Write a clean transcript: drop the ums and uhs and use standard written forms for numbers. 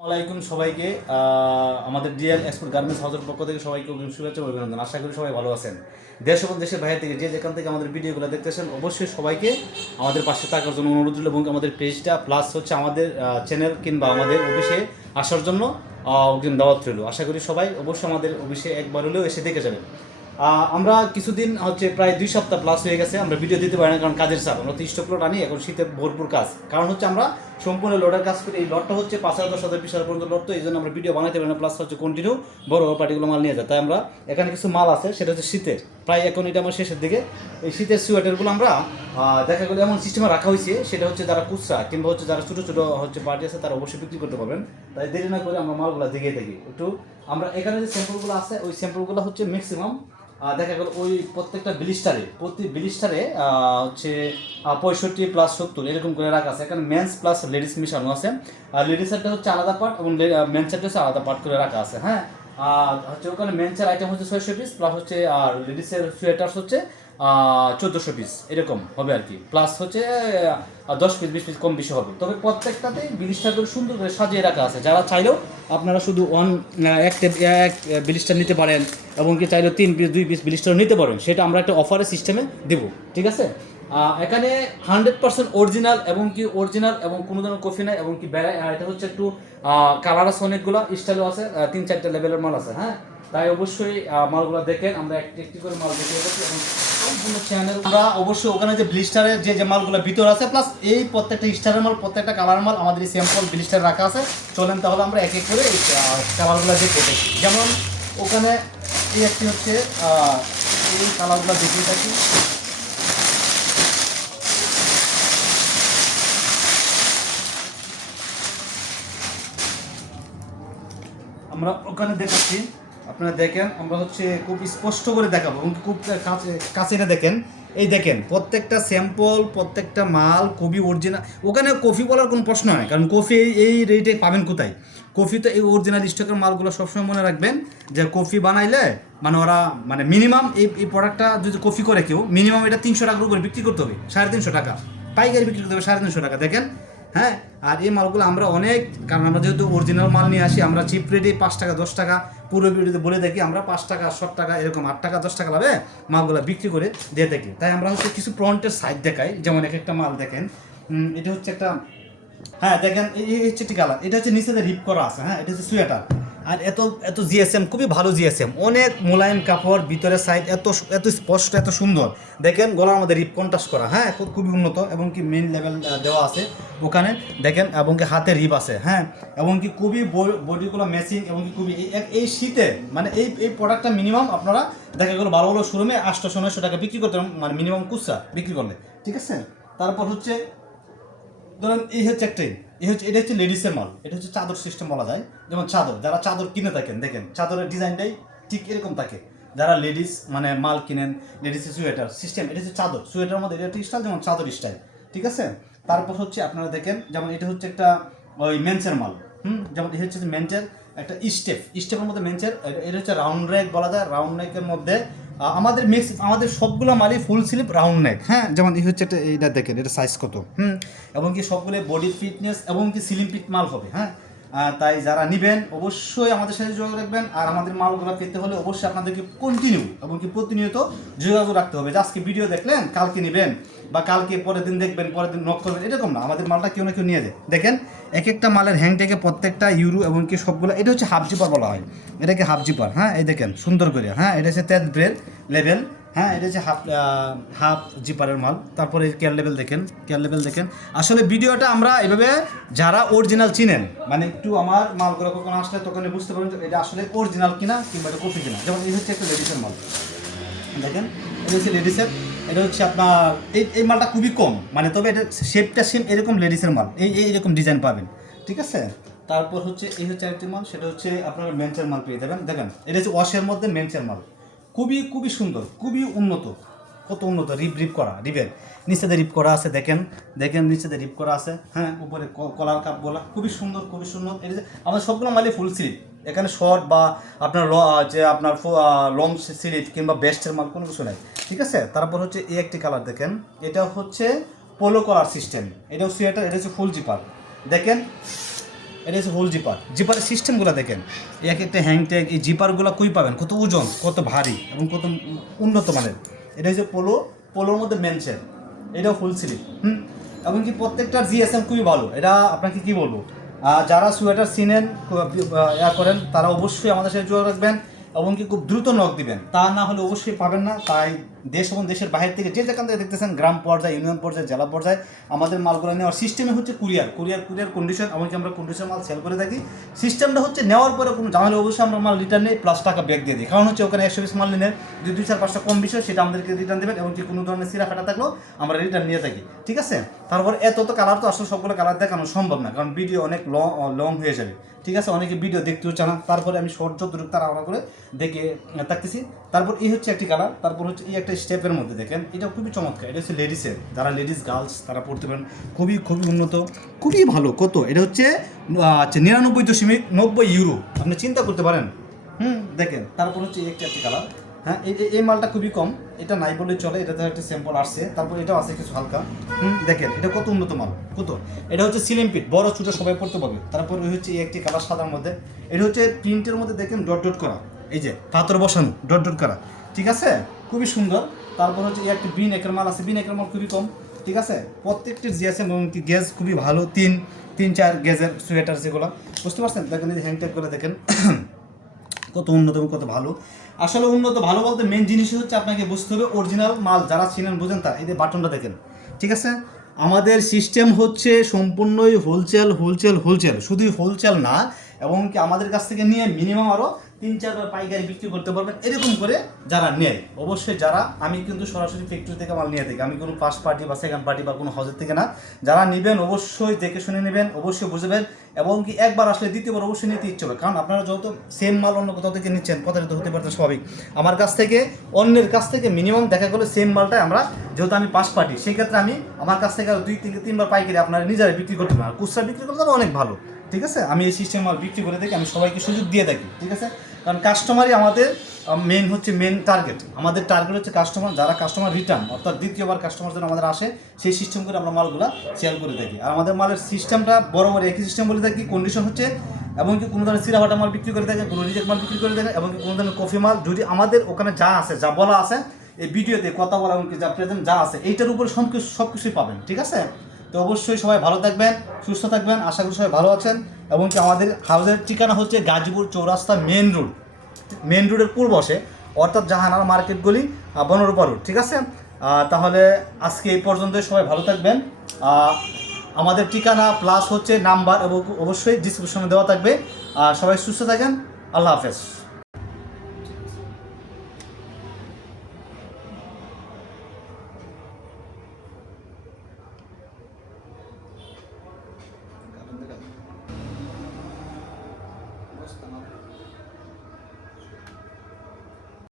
আসসালামাইকুম সবাইকে আমাদের ডিএল এক্সপোর্ট গার্মেন্টস হাউসের পক্ষ থেকে সবাইকে অগ্রিম শুভেচ্ছা ও অভিনন্দন। আশা করি সবাই ভালো আছেন। দেশ এবং দেশের বাইরে থেকে যে যেখান থেকে আমাদের ভিডিওগুলো দেখতেছেন অবশ্যই সবাইকে আমাদের পাশে থাকার জন্য অনুরোধ রইল এবং আমাদের পেজটা প্লাস হচ্ছে আমাদের চ্যানেল কিংবা আমাদের অফিসে আসার জন্য অগ্রিম দাওয়াত রইল। আশা করি সবাই অবশ্যই আমাদের অফিসে একবার হলেও এসে দেখে যাবেন। আমরা কিছুদিন হচ্ছে প্রায় 2 সপ্তাহ প্লাস হয়ে গেছে আমরা ভিডিও দিতে পারি না, কারণ কাজের চাপ। আমরা তো স্টক লট আনি, এখন শীতের ভরপুর কাজ, কারণ হচ্ছে আমরা সম্পূর্ণ লোডের কাজ করি। এই লটটা হচ্ছে 5,000 10,000 20,000 পর্যন্ত লট, তো এই জন্য আমরা ভিডিও বানাতে পারি না, প্লাস হচ্ছে কন্টিনিউ বড় পার্টিগুলো মাল নিয়ে যায়। তাই আমরা এখানে কিছু মাল আছে, সেটা হচ্ছে শীতের, প্রায় এখন এটা আমার শেষের দিকে। এই শীতের সোয়েটারগুলো আমরা দেখা গেলো এমন সিস্টেমে রাখা হয়েছে, সেটা হচ্ছে যারা খুচরা কিংবা হচ্ছে যারা ছোটো ছোটো হচ্ছে পার্টি আছে তারা অবশ্যই বিক্রি করতে পারবেন। তাই দেরি না করে আমরা মালগুলো দিকে থাকি একটু। আমরা এখানে যে স্যাম্পলগুলো আছে ওই স্যাম্পলগুলো হচ্ছে ম্যাক্সিমাম দেখা গেল ওই প্রত্যেকটা প্রতি ব্লিস্টারে হচ্ছে 65 প্লাস 70 এরকম করে রাখা আছে। এখানে মেন্স প্লাস লেডিস মিশানো আছে। আর লেডিসেরটা হচ্ছে আলাদা পার্ট এবং মেন্সেরটা হচ্ছে আলাদা পার্ট করে রাখা আছে। হ্যাঁ, হচ্ছে ওখানে মেন্সের আইটেম হচ্ছে 600 পিস, প্লাস হচ্ছে আর লেডিসের সোয়েটার্স হচ্ছে 1400 পিস এরকম হবে আর কি, প্লাস হচ্ছে 10 পিস 20 পিস কম বেশি হবে। তবে প্রত্যেকটাতেই ব্লিস্টার করে সুন্দর করে সাজিয়ে রাখা আছে। যারা চাইলেও আপনারা শুধু এক ব্লিস্টার নিতে পারেন এবং কি চাইলেও 3 পিস 2 পিস ব্লিস্টার নিতে পারেন, সেটা আমরা একটা অফারের সিস্টেমে দেবো, ঠিক আছে। এখানে 100% অরিজিনাল এবং কোনো ধরনের কফি নাই এবং কি এটা হচ্ছে একটু কালার আছে, অনেকগুলো স্টাইলও আছে, 3-4টা লেভেলের মাল আছে। হ্যাঁ, তাই অবশ্যই মালগুলো দেখেন, আমরা একটি করে মাল দেখিয়ে দেবো এবং সম্পূর্ণ চ্যানেল আমরা অবশ্যই ওখানে যে ব্লিস্টারের যে মালগুলো ভিতর আছে, প্লাস এই প্রত্যেকটা স্টারের মাল, প্রত্যেকটা কালার মাল আমাদের এই স্যাম্পল ব্লিস্টার রাখা আছে। চলেন তাহলে আমরা এক এক করে এই কালারগুলো দেখে দেখি। যেমন ওখানে এই একটি হচ্ছে এই কালারগুলো দেখিয়ে থাকি। আমরা ওখানে দেখাচ্ছি, আপনারা দেখেন, আমরা হচ্ছে খুব স্পষ্ট করে দেখাবো এবং খুব কাছে না দেখেন। এই দেখেন প্রত্যেকটা স্যাম্পল, প্রত্যেকটা মাল খুবই অরিজিনাল। ওখানে কফি বলার কোনো প্রশ্ন নয়, কারণ কফি এই রেটে পাবেন কোথায়? কফি তো এই অরিজিনাল স্টকের মালগুলো সবসময় মনে রাখবেন যে কফি বানাইলে মানে ওরা মানে মিনিমাম এই প্রোডাক্টটা যদি কফি করে কেউ মিনিমাম এটা 300 টাকার উপরে বিক্রি করতে হবে, 350 টাকা পাইকারি বিক্রি করতে হবে, 350 টাকা দেখেন। হ্যাঁ, আর এই মালগুলো আমরা অনেক, কারণ আমরা যেহেতু অরিজিনাল মাল নিয়ে আসি, আমরা চিপ রেটে 5 টাকা 10 টাকা পুরো ভিডিওতে বলে থাকি, আমরা 5 টাকা 7 টাকা এরকম 8 টাকা 10 টাকা লাভে মালগুলো বিক্রি করে দিয়ে থাকি। তাই আমরা হচ্ছে কিছু ফ্রন্টের সাইড দেখাই, যেমন এক একটা মাল দেখেন। এটা হচ্ছে একটা, হ্যাঁ দেখেন এই হচ্ছে একটি কালার, এটা হচ্ছে নিচে রিপ করা আছে। হ্যাঁ, এটা হচ্ছে সোয়েটার। আর এত জিএসএম, খুবই ভালো জিএসএম, অনেক মোলায়েম কাপড়, ভিতরের সাইড এত স্পষ্ট, এত সুন্দর। দেখেন গলার মধ্যে রিপ কন্ট্রাস্ট করা, হ্যাঁ খুবই উন্নত এবং কি মেন লেভেল দেওয়া আছে ওখানে দেখেন, এবং কি হাতে রিপ আছে। হ্যাঁ, এবং কি খুবই বডিগুলো ম্যাচিং এবং কি খুবই এই শীতে মানে এই প্রোডাক্টটা মিনিমাম আপনারা দেখা গেলো ভালো ভালো শোরুমে 800-900 টাকা বিক্রি করতে, মানে মিনিমাম খুচরা বিক্রি করলে, ঠিক আছে। তারপর হচ্ছে ধরেন এই হচ্ছে একটাই, এটা হচ্ছে লেডিসের মাল, এটা হচ্ছে চাদর সিস্টেম বলা যায়। যেমন চাদর, যারা চাদর কিনে থাকেন দেখেন চাদরের ডিজাইনটাই ঠিক এরকম থাকে। যারা লেডিস মানে মাল কিনেন, লেডিসের সোয়েটার সিস্টেম, এটা হচ্ছে চাদর, সোয়েটারের মধ্যে এটা একটা স্টাইল, যেমন চাদর স্টাইল, ঠিক আছে। তারপর হচ্ছে আপনারা দেখেন, যেমন এটা হচ্ছে একটা ওই মেন্সের মাল, যেমন এটা হচ্ছে মেন্সের একটা স্টেপের মধ্যে মেন্সের, এটা হচ্ছে রাউন্ড নেক বলা যায়। রাউন্ড নেকের মধ্যে আমাদের সবগুলো মালই ফুল স্লিভ রাউন্ড নেক। হ্যাঁ, যেমন এই হচ্ছে এটা দেখেন, এটা সাইজ কত, এবং কি সবগুলো বডি ফিটনেস এবং কি সিলিম ফিট মাল হবে। হ্যাঁ, তাই যারা নেবেন অবশ্যই আমাদের সাথে যোগাযোগ রাখবেন। আর আমাদের মালগুলো পেতে হলে অবশ্যই আপনাদেরকে কন্টিনিউ এবং কি প্রতিনিয়ত যোগাযোগ রাখতে হবে। যে আজকে ভিডিও দেখলেন কালকে নেবেন, বা কালকে পরের দিন দেখবেন, পরের দিন নক করবেন, এরকম না। আমাদের মালটা কেউ না কেউ নিয়ে যায়। দেখেন এক একটা মালের হ্যাং থেকে প্রত্যেকটা ইউরো এবং কি সবগুলো, এটা হচ্ছে হাফ জিপার বলা হয়, এটাকে হাফ জিপার। হ্যাঁ, এই দেখেন সুন্দর করে। হ্যাঁ, এটা হচ্ছে 10 ব্রেড লেভেল। হ্যাঁ, এটা হচ্ছে হাফ জিপারের মাল। তারপরে কেয়ার লেভেল দেখেন। আসলে ভিডিওটা আমরা এভাবে যারা অরিজিনাল চিনেন, মানে একটু আমার মালগুলো কখন আসলে তখন বুঝতে পারবেন যে এটা আসলে অরিজিনাল কিনা কিংবা এটা কপি কিনা। যেমন এই হচ্ছে একটা লেডিসের মাল, দেখেন এটা হচ্ছে লেডিসের। এটা হচ্ছে আপনার এই মালটা খুবই কম, মানে তবে এটা শেপটা সেম এরকম লেডিসের মাল, এইরকম ডিজাইন পাবেন, ঠিক আছে। তারপর হচ্ছে এই হচ্ছে আরেকটি মাল, সেটা হচ্ছে আপনার মেন্সের মাল পেয়ে যাবেন। দেখেন এটা হচ্ছে ওয়াশের মধ্যে মেন্সের মাল, খুবই সুন্দর, খুবই উন্নত, কত উন্নত। রিপ করা, রিপের নিচেতে রিপ করা আছে। দেখেন নিচেতে রিপ করা আছে। হ্যাঁ, উপরে কলার কাপ বলা, খুবই সুন্দর। এটা যে আমাদের সবগুলো মালে ফুল স্লিভ, এখানে শর্ট বা আপনার যে আপনার লং স্লিভ কিংবা বেস্টের মাল কোনো কিছু নেই, ঠিক আছে। তারপর হচ্ছে এই একটি কালার দেখেন, এটা হচ্ছে পোলো কলার সিস্টেম, এটাও সোয়েটার, এটা হচ্ছে ফুল জিপার। দেখেন এটা হচ্ছে হোল জিপার। জিপারের সিস্টেমগুলো দেখেন, এক একটা হ্যাং ট্যাগ, এই জিপারগুলো কই পাবেন, কত ওজন, কত ভারী এবং কত উন্নত মানের। এটা হচ্ছে পোলোর মধ্যে মেনশন, এটাও ফুল স্লিভ। এবং কি প্রত্যেকটার জিএসএম খুবই ভালো। এটা আপনাকে কি বলবো, যারা সোয়েটার সিনেন করেন তারা অবশ্যই আমাদের সাথে যোগাযোগ রাখবেন এবং কি খুব দ্রুত নক দিবেন, তা না হলে অবশ্যই পাবেন না। তাই দেশ এবং দেশের বাইরে থেকে যে যেখান থেকে দেখতেছেন, গ্রাম পর্যায়ে, ইউনিয়ন পর্যায়ে, জেলা পর্যায়ে আমাদের মালগুলো নেওয়ার সিস্টেমে হচ্ছে কুরিয়ার কন্ডিশন, এমনকি আমরা কন্ডিশন মাল সেল করে থাকি। সিস্টেমটা হচ্ছে নেওয়ার পরে কোনো ঝামেলা অবশ্যই আমরা মাল রিটার্ন নেই, প্লাস টাকা ব্যাক দিয়ে দিই। কারণ হচ্ছে ওখানে 100 পিস মাল নিলে যদি 2-4-5টা কম বিষয় সেটা আমাদেরকে রিটার্ন দেবেন, এবং কি কোনো ধরনের সিরা ফাটা থাকলেও আমরা রিটার্ন নিয়ে থাকি, ঠিক আছে। তারপর এত তো কালার তো আসলে সবগুলো কালার দেখানো সম্ভব না, কারণ ভিডিও অনেক লং হয়ে যাবে, ঠিক আছে। অনেকে ভিডিও দেখতেও চান না। তারপরে আমি শর্ট যতটুকু তাড়াহুড়া করে দেখে থাকতেছি। তারপর এই হচ্ছে একটি কালার, তারপর হচ্ছে এই একটা স্টেপের মধ্যে দেখেন, এটা খুবই চমৎকার। এটা হচ্ছে লেডিসের, যারা লেডিস গার্লস তারা পড়তে পারেন, খুবই উন্নত, খুবই ভালো। কত এটা হচ্ছে 99.90 ইউরো, আপনি চিন্তা করতে পারেন। দেখেন, তারপর হচ্ছে একটি কালার। হ্যাঁ, এই মালটা খুবই কম, এটা নাই বলে চলে, এটাতে একটা স্যাম্পল আসছে। তারপর এটাও আছে কিছু হালকা। দেখেন এটা কত উন্নত মাল, কত। এটা হচ্ছে সিলিম পিট, বড় ছোট সবাই পড়তে পারবে। তারপর ওই হচ্ছে এই একটি কালার সাদার মধ্যে, এটা হচ্ছে প্রিন্টের মধ্যে দেখেন ডট করা, এই যে পাথর বসানো ডট করা, ঠিক আছে, খুবই সুন্দর। তারপর হচ্ছে এই একটি বিন একের মাল আছে, বিন একের মাল খুবই কম, ঠিক আছে। প্রত্যেকটির জিএসএম এবং গেজ খুবই ভালো, 3-4 গেজের সোয়েটার যেগুলো, বুঝতে পারছেন। দেখেন এই যে হ্যাংট্যাগ করে দেখেন কত উন্নত এবং কত ভালো। আসলে উন্নত ভালো বলতে মেন জিনিসই হচ্ছে আপনাকে বুঝতে হবে অরিজিনাল মাল, যারা চিনেন বোঝেন তার। এই যে বাটনটা দেখেন, ঠিক আছে। আমাদের সিস্টেম হচ্ছে সম্পূর্ণই হোলসেল, শুধুই হোলসেল না, এবং কি আমাদের কাছ থেকে নিয়ে মিনিমাম আরও 3-4 বার পাইকারি বিক্রি করতে পারবেন, এরকম করে যারা নেয়। অবশ্যই যারা, আমি কিন্তু সরাসরি ফ্যাক্টরি থেকে মাল নিয়ে থাকি, আমি কোনো ফার্স্ট পার্টি বা সেকেন্ড পার্টি বা কোনো হাউজের থেকে না। যারা নেবেন অবশ্যই দেখে শুনে নেবেন, অবশ্যই বুঝবেন, এবং কি একবার আসলে দ্বিতীয়বার অবশ্যই নিতে ইচ্ছে হবে। কারণ আপনারা যত সেম মাল অন্য কোথাও থেকে নিচ্ছেন, প্রতারিত হতে পারতেন স্বাভাবিক। আমার কাছ থেকে অন্যের কাছ থেকে মিনিমাম দেখা গেলো সেম মালটাই আমরা, যেহেতু আমি ফার্স্ট পার্টি, সেক্ষেত্রে আমি আমার কাছ থেকে 2-3 বার পাইকারি আপনারা নিজেরাই বিক্রি করতে পারেন। খুচরা বিক্রি করতে অনেক ভালো, ঠিক আছে। আমি এই সিস্টেম মাল বিক্রি করে থাকি, আমি সবাইকে সুযোগ দিয়ে থাকি, ঠিক আছে। কারণ কাস্টমারই আমাদের মেন টার্গেট। আমাদের টার্গেট হচ্ছে কাস্টমার, যারা কাস্টমার রিটার্ন, অর্থাৎ দ্বিতীয়বার কাস্টমার যেন আমাদের আসে, সেই সিস্টেম করে আমরা মালগুলো সেল করে থাকি। আর আমাদের মালের সিস্টেমটা বরাবর একই সিস্টেম বলে থাকি। কন্ডিশন হচ্ছে, এবং কি কোনো ধরনের সিরাভাটা মাল বিক্রি করে থাকেন, কোনো রিজেক্ট মাল বিক্রি করে থাকেন, এবং কোনো ধরনের কফি মাল যদি আমাদের ওখানে যা আছে, যা বলা আছে এই ভিডিওতে কথা বলা, এমনকি যা প্রেজেন্ট যা আছে, এইটার উপরে সব কিছুই পাবেন, ঠিক আছে। তো অবশ্যই সবাই ভালো থাকবেন, সুস্থ থাকবেন, আশা করি সবাই ভালো আছেন। এবং কি আমাদের হাউসের ঠিকানা হচ্ছে গাজীপুর চৌরাস্তা মেন রোডের পূর্ব বসে, অর্থাৎ জাহানারা মার্কেট গলি, বনরূপা রোড, ঠিক আছে। তাহলে আজকে এই পর্যন্ত, সবাই ভালো থাকবেন। আমাদের ঠিকানা প্লাস হচ্ছে নাম্বার এবং অবশ্যই ডিসক্রিপশনে দেওয়া থাকবে। সবাই সুস্থ থাকেন, আল্লাহ হাফেজ।